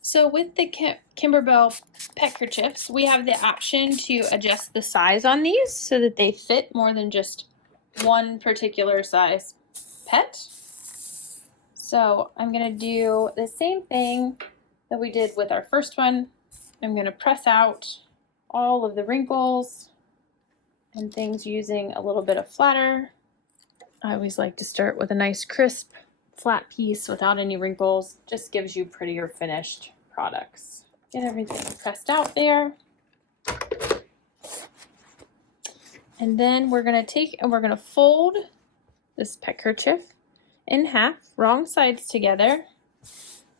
So with the Kimberbell Petkerchiefs, we have the option to adjust the size on these so that they fit more than just one particular size pet. So I'm going to do the same thing that we did with our first one. I'm going to press out all of the wrinkles and things using a little bit of flatter. I always like to start with a nice crisp flat piece without any wrinkles. Just gives you prettier finished products. Get everything pressed out there. And then we're going to take and we're going to fold this Petkerchief in half, wrong sides together,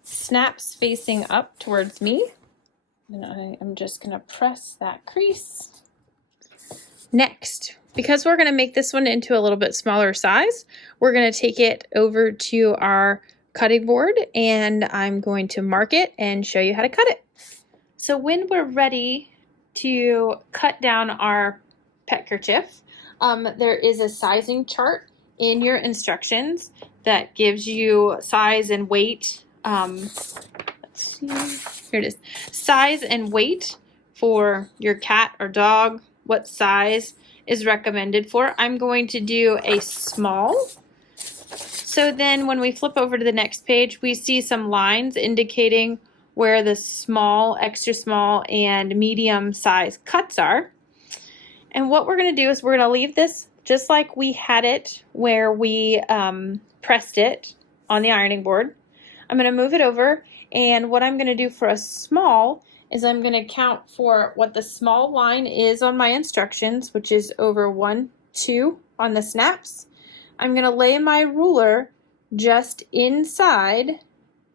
snaps facing up towards me. And I am just going to press that crease. Next, because we're going to make this one into a little bit smaller size, we're going to take it over to our cutting board and I'm going to mark it and show you how to cut it. So when we're ready to cut down our Petkerchief, there is a sizing chart in your instructions that gives you size and weight. Let's see, here it is. Size and weight for your cat or dog, what size is recommended for. I'm going to do a small. So then when we flip over to the next page, we see some lines indicating where the small, extra small, and medium size cuts are. And what we're going to do is we're going to leave this just like we had it where we pressed it on the ironing board. I'm going to move it over, and what I'm going to do for a small is I'm going to count for what the small line is on my instructions, which is over 1, 2 on the snaps. I'm going to lay my ruler just inside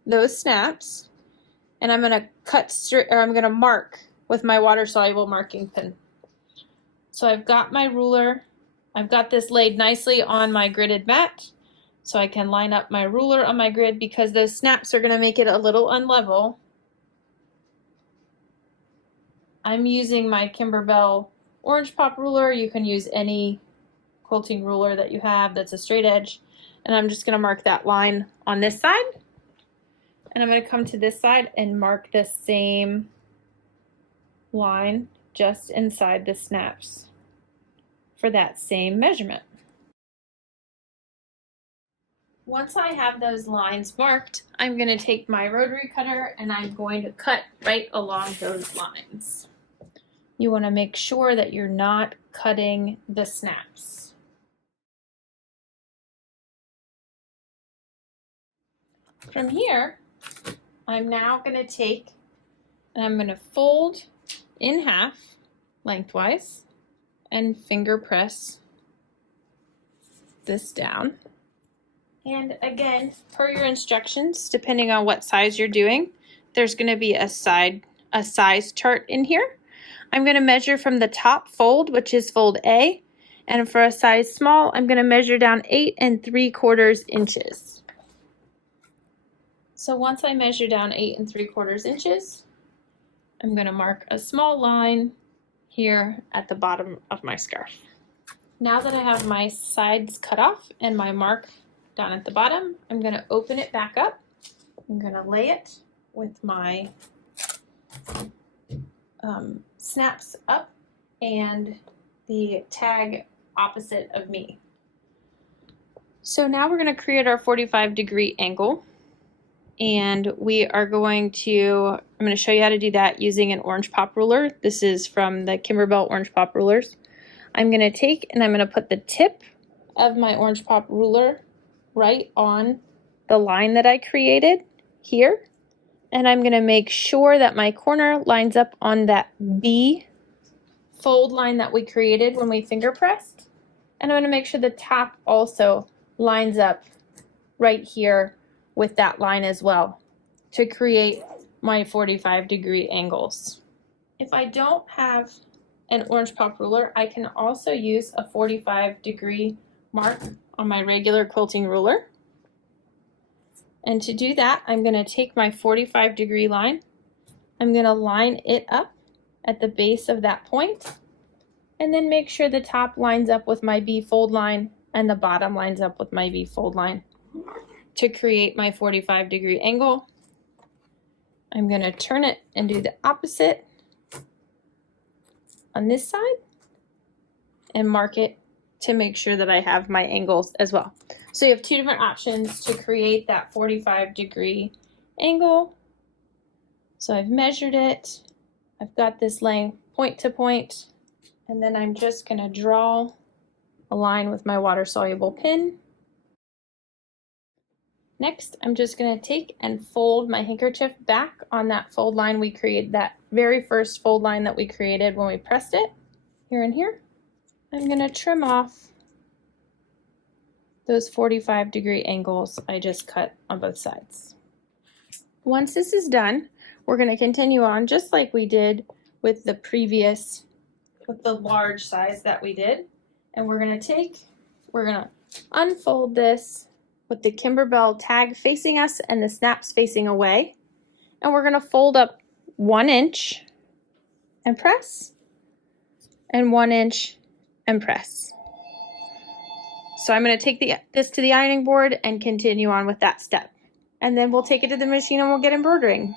those snaps, and I'm going to cut straight, or I'm going to mark with my water-soluble marking pen. So I've got my ruler. I've got this laid nicely on my gridded mat, so I can line up my ruler on my grid because those snaps are going to make it a little unlevel. I'm using my Kimberbell orange pop ruler. You can use any quilting ruler that you have that's a straight edge. And I'm just going to mark that line on this side. And I'm going to come to this side and mark the same line just inside the snaps for that same measurement. Once I have those lines marked, I'm going to take my rotary cutter and I'm going to cut right along those lines. You want to make sure that you're not cutting the snaps. From here, I'm now going to take and I'm going to fold in half lengthwise and finger press this down. And again, per your instructions, depending on what size you're doing, there's going to be a size chart in here. I'm going to measure from the top fold, which is fold A, and for a size small, I'm going to measure down 8 3/4 inches. So once I measure down 8 3/4 inches, I'm going to mark a small line here at the bottom of my scarf. Now that I have my sides cut off and my mark down at the bottom, I'm going to open it back up. I'm going to lay it with my snaps up and the tag opposite of me. So now we're going to create our 45-degree angle, and we are going to, I'm going to show you how to do that using an orange pop ruler. This is from the Kimberbell orange pop rulers. I'm going to take and I'm going to put the tip of my orange pop ruler right on the line that I created here, and I'm going to make sure that my corner lines up on that B fold line that we created when we finger pressed, and I'm going to make sure the top also lines up right here with that line as well to create my 45-degree angles. If I don't have an orange pop ruler, I can also use a 45-degree mark on my regular quilting ruler. And to do that, I'm going to take my 45-degree line, I'm going to line it up at the base of that point, and then make sure the top lines up with my B fold line and the bottom lines up with my B fold line to create my 45-degree angle. I'm going to turn it and do the opposite on this side and mark it to make sure that I have my angles as well. So you have two different options to create that 45-degree angle. So I've measured it. I've got this laying point to point, and then I'm just going to draw a line with my water-soluble pin. Next, I'm just going to take and fold my handkerchief back on that fold line we created, that very first fold line that we created when we pressed it, here and here. I'm going to trim off those 45-degree angles I just cut on both sides. Once this is done, we're going to continue on just like we did with the previous, with the large size that we did. And we're going to unfold this with the Kimberbell tag facing us and the snaps facing away. And we're going to fold up 1 inch and press, and 1 inch and press. So I'm going to take this to the ironing board and continue on with that step. And then we'll take it to the machine and we'll get embroidering.